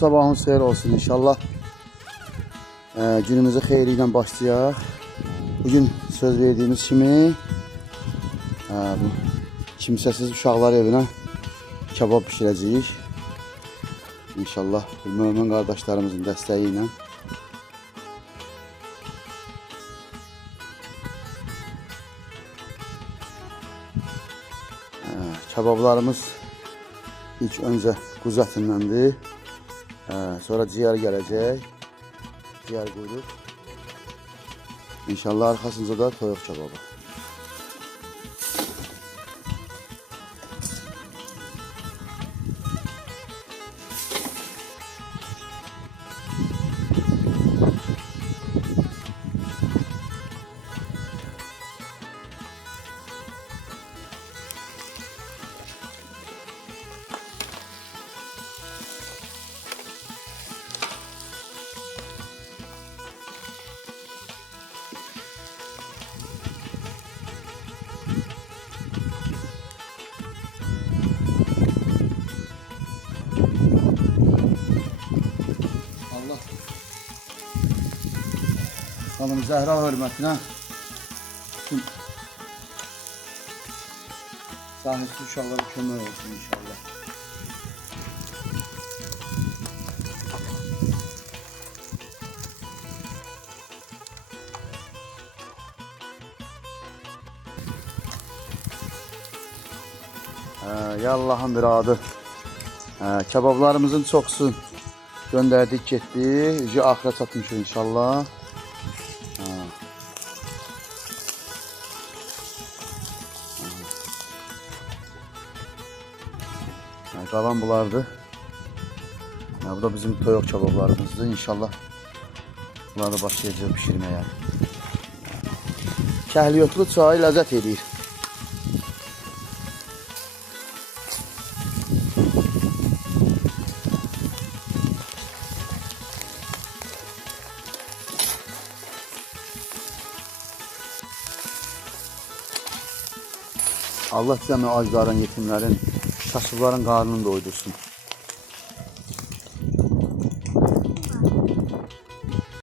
Sabahınız xeyir olsun inşallah. Günümüzü xeyirliklə başlayaq. Bugün söz verdiğimiz kimi bu kimsəsiz uşaqlar evinə kebab pişirəcəyik. İnşallah mömin qardaşlarımızın dəstəyi ilə. Kebablarımız ilk öncə quzu ətindəndir. Sonra ciyər gələcək. Ciyər quyruq. İnşallah arxasınca da toyuq kebabı. Hanım Zəhra hörmətinə bütün sahibsiz uşaqlara kömək olsun inşallah. Ya Allah'ın bir adı. Kebablarımızın çoxsu göndərdik getdi. Yüce axıra çatmışıq inşallah. Qalan bulardı. Bu da bizim toyuq kebablarımızdır. İnşallah bunları da başlayacağız pişirməyə. Kəhliyotlu çay ləzzət edir. Allah cəmi acların, yetimlərin, kasıbların qarnını doydursun.